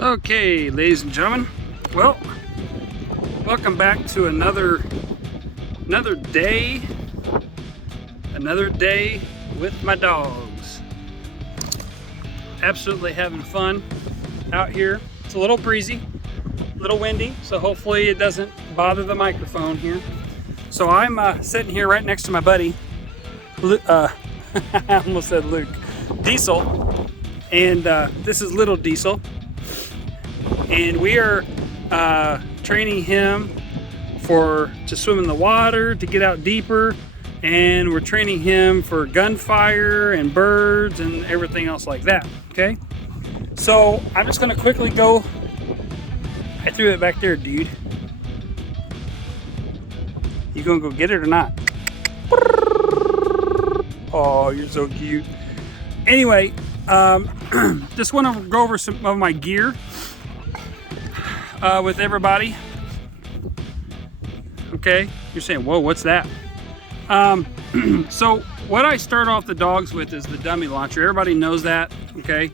Okay, ladies and gentlemen, well, welcome back to another day with my dogs. Absolutely having fun out here. It's a little breezy, a little windy, so hopefully it doesn't bother the microphone here. So I'm sitting here right next to my buddy, I almost said Luke, Diesel, and this is little Diesel. And we are training him to swim in the water, to get out deeper, and we're training him for gunfire and birds and everything else like that. Okay, so I'm just gonna quickly go. I threw it back there, dude. You gonna go get it or not? Oh, you're so cute. Anyway, just want to go over some of my gear with everybody. Okay, you're saying, whoa, what's that? So what I start off the dogs with is the dummy launcher. Everybody knows that. Okay,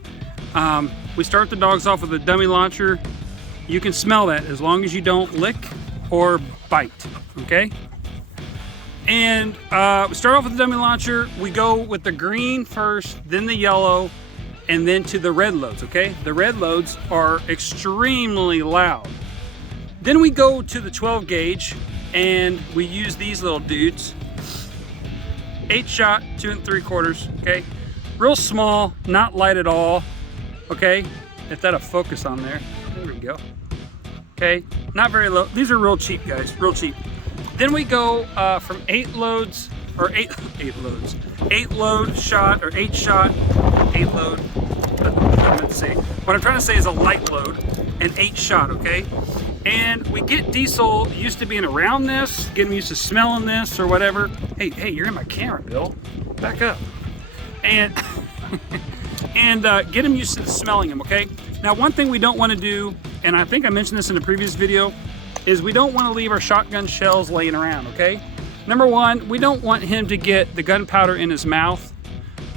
we start the dogs off with a dummy launcher. You can smell that as long as you don't lick or bite. Okay, and we start off with the dummy launcher. We go with the green first, then the yellow, and then to the red loads. Okay, the red loads are extremely loud. Then we go to the 12 gauge and we use these little dudes. 8-shot, 2 3/4. Okay, real small, not light at all. Okay, if that'll focus on there. There we go. Okay, not very low. These are real cheap, guys, real cheap. Then we go from 8 loads, or 8 loads, 8 load shot, or 8 shot, 8 load. What I'm trying to say is a light load, and 8 shot. Okay, and we get Diesel used to being around this, get him used to smelling this or whatever. Hey, you're in my camera, Bill. Back up. And and get him used to smelling him. Okay. Now, one thing we don't want to do, and I think I mentioned this in a previous video, is we don't want to leave our shotgun shells laying around. Okay. Number one, we don't want him to get the gunpowder in his mouth.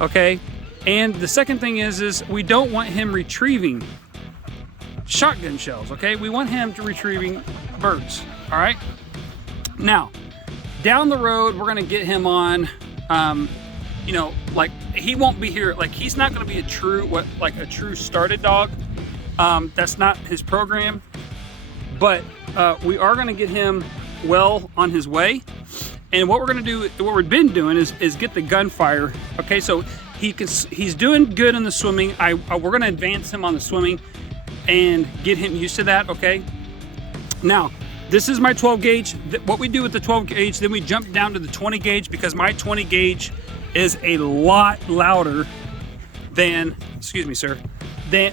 Okay. And the second thing is we don't want him retrieving shotgun shells. Okay, we want him to retrieving birds. All right, now down the road we're gonna get him on like he won't be here, like he's not gonna be a true started dog. That's not his program, but we are gonna get him well on his way. And what we're gonna do, what we've been doing is get the gunfire. Okay, so he's doing good in the swimming. We're gonna advance him on the swimming and get him used to that. Okay, now this is my 12 gauge. What we do with the 12 gauge, then we jump down to the 20 gauge, because my 20 gauge is a lot louder than, excuse me sir,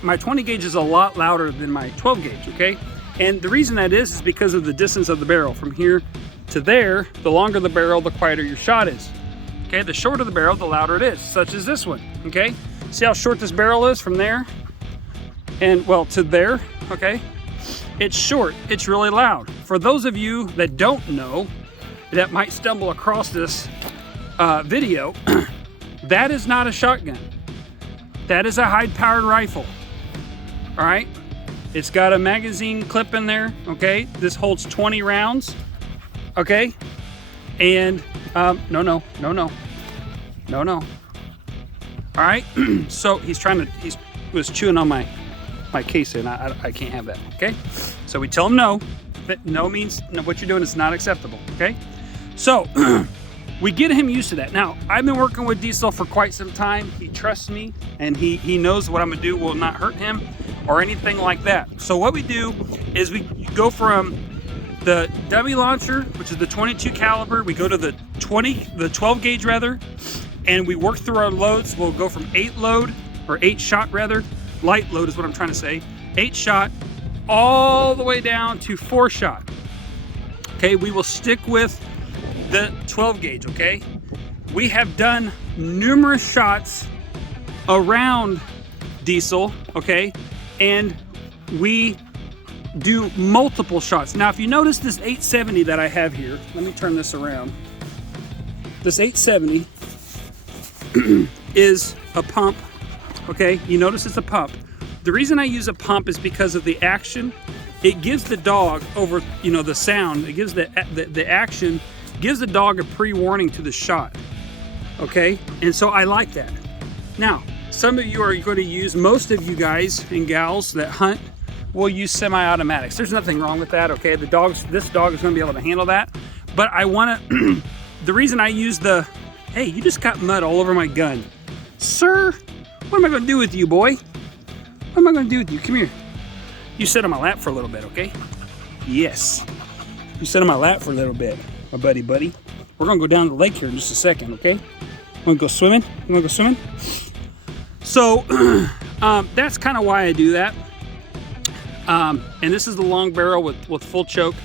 my 20 gauge is a lot louder than my 12 gauge. Okay, and the reason that is because of the distance of the barrel from here to there. The longer the barrel, the quieter your shot is. Okay, the shorter the barrel, the louder it is, such as this one. Okay, see how short this barrel is from there and well to there. Okay, it's short, it's really loud. For those of you that don't know, that might stumble across this video, that is not a shotgun. That is a high-powered rifle. All right, it's got a magazine clip in there. Okay, this holds 20 rounds. Okay, and no. All right, so he was chewing on my case, and I can't have that. Okay, so we tell him no. That no means no, what you're doing is not acceptable. Okay, so we get him used to that. Now, I've been working with Diesel for quite some time. He trusts me, and he knows what I'm gonna do will not hurt him or anything like that. So what we do is we go from the dummy launcher, which is the 22 caliber, we go to the 12 gauge rather, and we work through our loads. We'll go from 8 load, or 8 shot rather, light load is what I'm trying to say, 8 shot, all the way down to 4 shot. Okay, we will stick with the 12 gauge. Okay, we have done numerous shots around Diesel. Okay, and we do multiple shots. Now, if you notice this 870 that I have here, let me turn this around. This 870 is a pump. Okay, you notice it's a pump. The reason I use a pump is because of the action. It gives the dog over, you know, the sound. It gives the action, gives the dog a pre-warning to the shot. Okay, and so I like that. Now, some of you are going to use, most of you guys and gals that hunt will use semi-automatics. There's nothing wrong with that. Okay, this dog is going to be able to handle that. But I want to. The reason I use the, hey, you just got mud all over my gun, sir. What am I going to do with you, boy? What am I going to do with you? Come here. You sit on my lap for a little bit, okay? Yes. You sit on my lap for a little bit, my buddy. We're going to go down to the lake here in just a second, okay? Want to go swimming? You want to go swimming? So that's kind of why I do that. And this is the long barrel with full choke.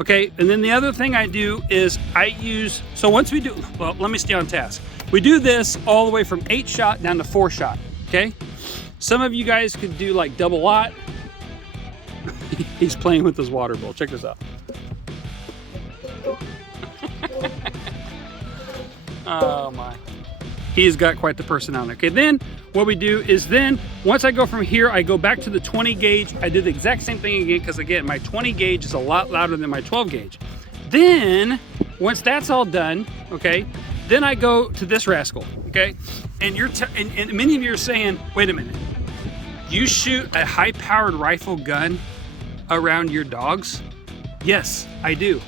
Okay, and then the other thing I do is I use, so once we do, well, let me stay on task. We do this all the way from 8-shot down to 4-shot, okay? Some of you guys could do like double lot. He's playing with his water bowl. Check this out. Oh my. He's got quite the personality. Okay, then what we do is then, once I go from here, I go back to the 20 gauge. I do the exact same thing again, because again, my 20 gauge is a lot louder than my 12 gauge. Then, once that's all done, okay, then I go to this rascal, okay? And and many of you are saying, wait a minute, you shoot a high-powered rifle gun around your dogs? Yes, I do.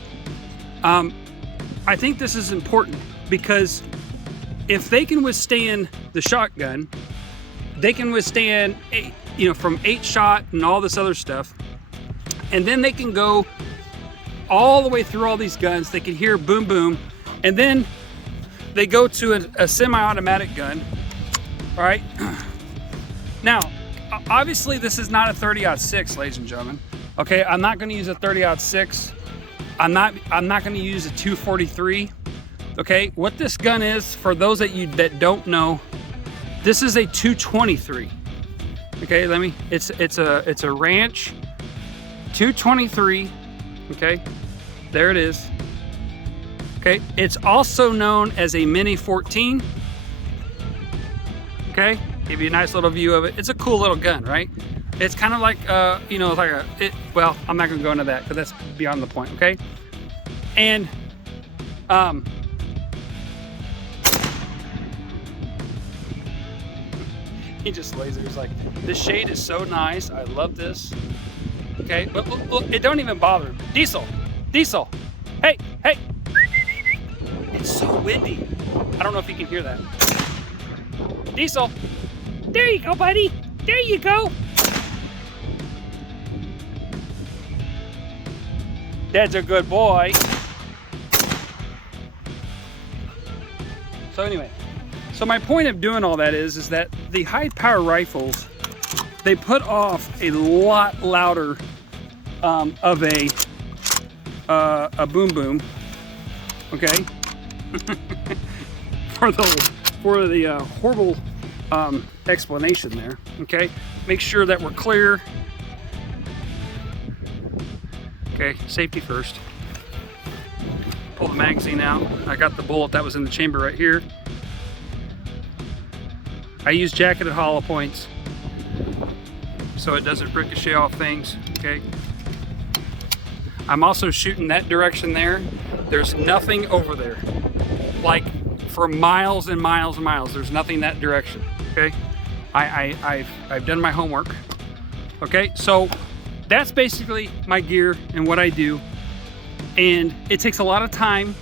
I think this is important because if they can withstand the shotgun, they can withstand, from 8-shot and all this other stuff. And then they can go all the way through all these guns. They can hear boom, boom. And then they go to a semi-automatic gun, all right? Now, obviously this is not a 30-06, ladies and gentlemen. Okay, I'm not gonna use a 30-06. I'm not gonna use a 243. Okay, what this gun is, for those that don't know, this is a 223. Okay, it's a Ranch 223. Okay, there it is. Okay, it's also known as a Mini 14. Okay, give you a nice little view of it. It's a cool little gun, right? It's kind of like, well, I'm not gonna go into that because that's beyond the point, okay? And, he just lays there, he's like, this shade is so nice, I love this. Okay, but look, it don't even bother him. Diesel, hey. It's so windy. I don't know if you can hear that. Diesel, there you go, buddy. There you go. That's a good boy. So anyway, so my point of doing all that is that the high power rifles, they put off a lot louder of a boom boom, okay? for the horrible explanation there, okay? Make sure that we're clear. Okay, safety first. Pull the magazine out. I got the bullet that was in the chamber right here. I use jacketed hollow points so it doesn't ricochet off things, okay? I'm also shooting that direction there. There's nothing over there. Like for miles and miles and miles, there's nothing that direction, okay? I've done my homework, okay? So that's basically my gear and what I do. And it takes a lot of time.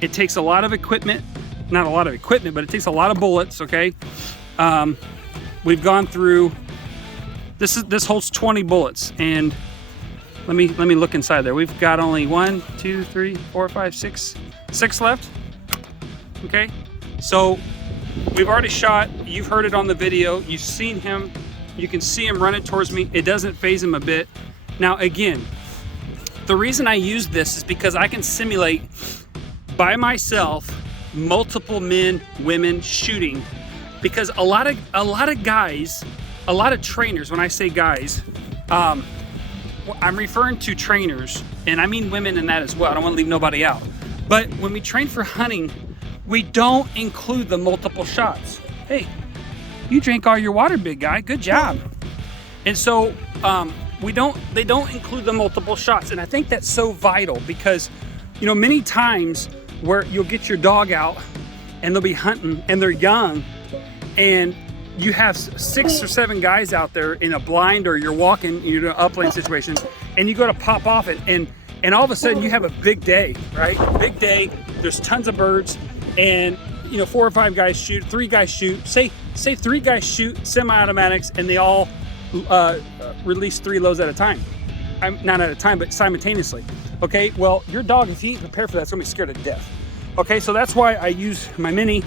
It takes a lot of equipment. Not a lot of equipment, but it takes a lot of bullets, okay? We've gone through, this holds 20 bullets. And let me look inside there. We've got only 1, 2, 3, 4, 5, 6 left, okay? So we've already shot, you've heard it on the video, you've seen him. You can see him running towards me. It doesn't faze him a bit. Now again, the reason I use this is because I can simulate by myself multiple men, women shooting, because a lot of guys, a lot of trainers, when I say guys, I'm referring to trainers, and I mean women in that as well. I don't want to leave nobody out. But when we train for hunting, we don't include the multiple shots. Hey, you drank all your water, big guy. Good job. And so they don't include the multiple shots. And I think that's so vital because, you know, many times where you'll get your dog out and they'll be hunting and they're young and you have 6 or 7 guys out there in a blind, or you're walking, you're in an upland situation, and you go to pop off it, and all of a sudden you have a big day, right? Big day, there's tons of birds, and you know, 4 or 5 guys shoot, 3 guys shoot, say 3 guys shoot semi-automatics, and they all release 3 loads at a time. Not at a time, but simultaneously. Okay, well, your dog, if he ain't prepared for that, it's gonna be scared to death. Okay, so that's why I use my mini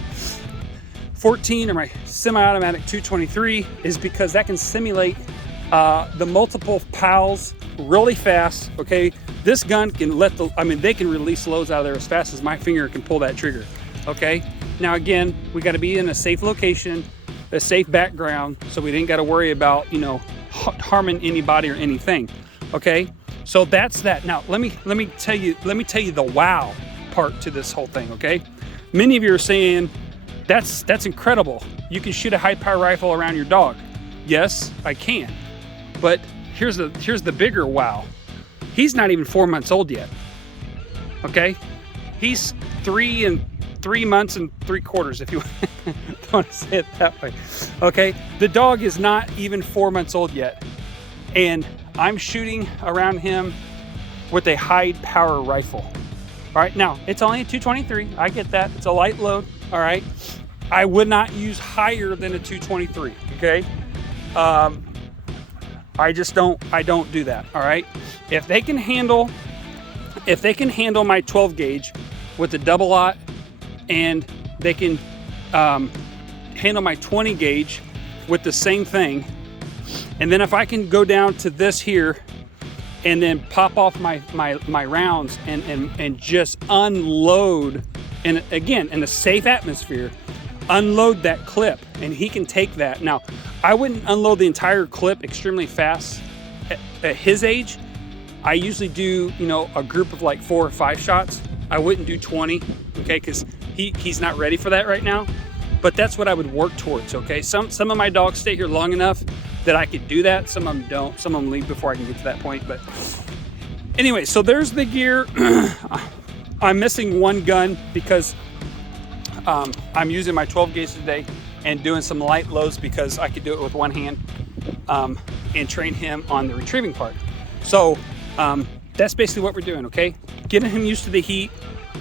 14 or my semi-automatic 223, is because that can simulate the multiple pals really fast. Okay, this gun can they can release loads out of there as fast as my finger can pull that trigger. Okay, now again, we got to be in a safe location, a safe background, so we didn't got to worry about, you know, harming anybody or anything. Okay, so that's that. Now let me tell you the wow part to this whole thing. Okay, many of you are saying that's incredible, you can shoot a high power rifle around your dog. Yes, I can, but here's the bigger wow. He's not even 4 months old yet. Okay, he's 3 months and 3/4, if you want to say it that way. Okay, the dog is not even 4 months old yet, and I'm shooting around him with a high power rifle. All right, now it's only a 223. I get that, it's a light load. All right, I would not use higher than a 223. Okay, I don't do that. All right, if they can handle my 12 gauge with the double aught, and they can handle my 20 gauge with the same thing, and then if I can go down to this here and then pop off my rounds and just unload, and again in a safe atmosphere, unload that clip, and he can take that. Now I wouldn't unload the entire clip extremely fast at his age. I usually do, you know, a group of like 4 or 5 shots. I wouldn't do 20, okay, because he's not ready for that right now. But that's what I would work towards. Okay, some of my dogs stay here long enough that I could do that. Some of them don't. Some of them leave before I can get to that point. But anyway, so there's the gear. I'm missing one gun because I'm using my 12 gauge today and doing some light loads because I could do it with one hand, and train him on the retrieving part. So that's basically what we're doing. Okay, getting him used to the heat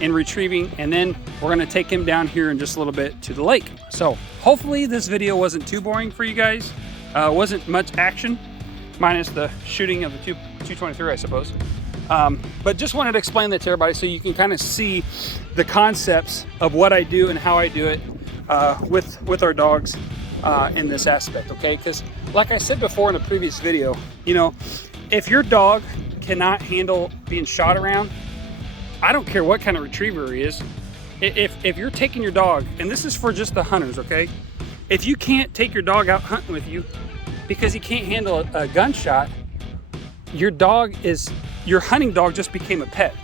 and retrieving, and then we're going to take him down here in just a little bit to the lake. So hopefully this video wasn't too boring for you guys. Wasn't much action, minus the shooting of the 223, I suppose. But just wanted to explain that to everybody so you can kind of see the concepts of what I do and how I do it with our dogs in this aspect. Okay, because like I said before in a previous video, you know, if your dog cannot handle being shot around, I don't care what kind of retriever he is. If you're taking your dog, and this is for just the hunters, okay? If you can't take your dog out hunting with you because he can't handle a gunshot, your hunting dog just became a pet,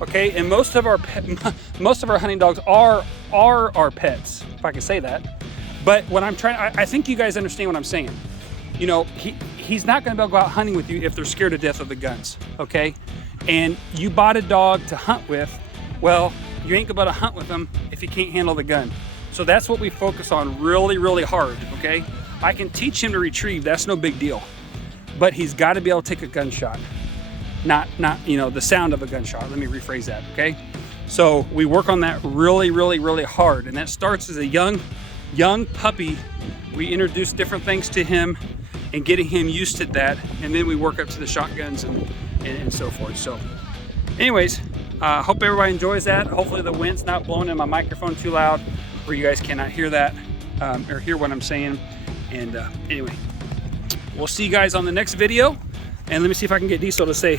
okay? And most of our hunting dogs are our pets, if I can say that. But what I'm I think you guys understand what I'm saying. You know, he's not going to be able to go out hunting with you if they're scared to death of the guns, okay? And you bought a dog to hunt with, well, you ain't gonna be able to hunt with him if you can't handle the gun. So that's what we focus on really, really hard, okay? I can teach him to retrieve, that's no big deal. But he's got to be able to take a gunshot. Not you know, the sound of a gunshot. Let me rephrase that, okay? So we work on that really, really, really hard. And that starts as a young puppy. We introduce different things to him and getting him used to that. And then we work up to the shotguns and so forth. So anyways, hope everybody enjoys that. Hopefully the wind's not blowing in my microphone too loud where you guys cannot hear that or hear what I'm saying. And anyway, we'll see you guys on the next video. And let me see if I can get Diesel to say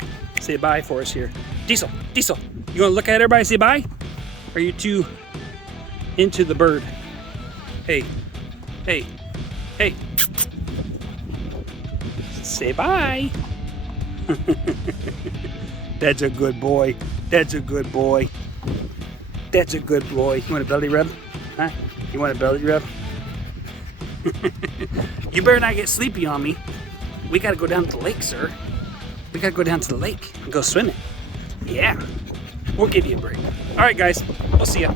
bye for us here. Diesel, you want to look at everybody and say bye? Or are you too into the bird? Hey. Say bye. That's a good boy. That's a good boy. That's a good boy. You want a belly rub? Huh? You want a belly rub? You better not get sleepy on me. We gotta go down to the lake, sir. We gotta go down to the lake and go swimming. Yeah, we'll give you a break. All right, guys, we'll see ya.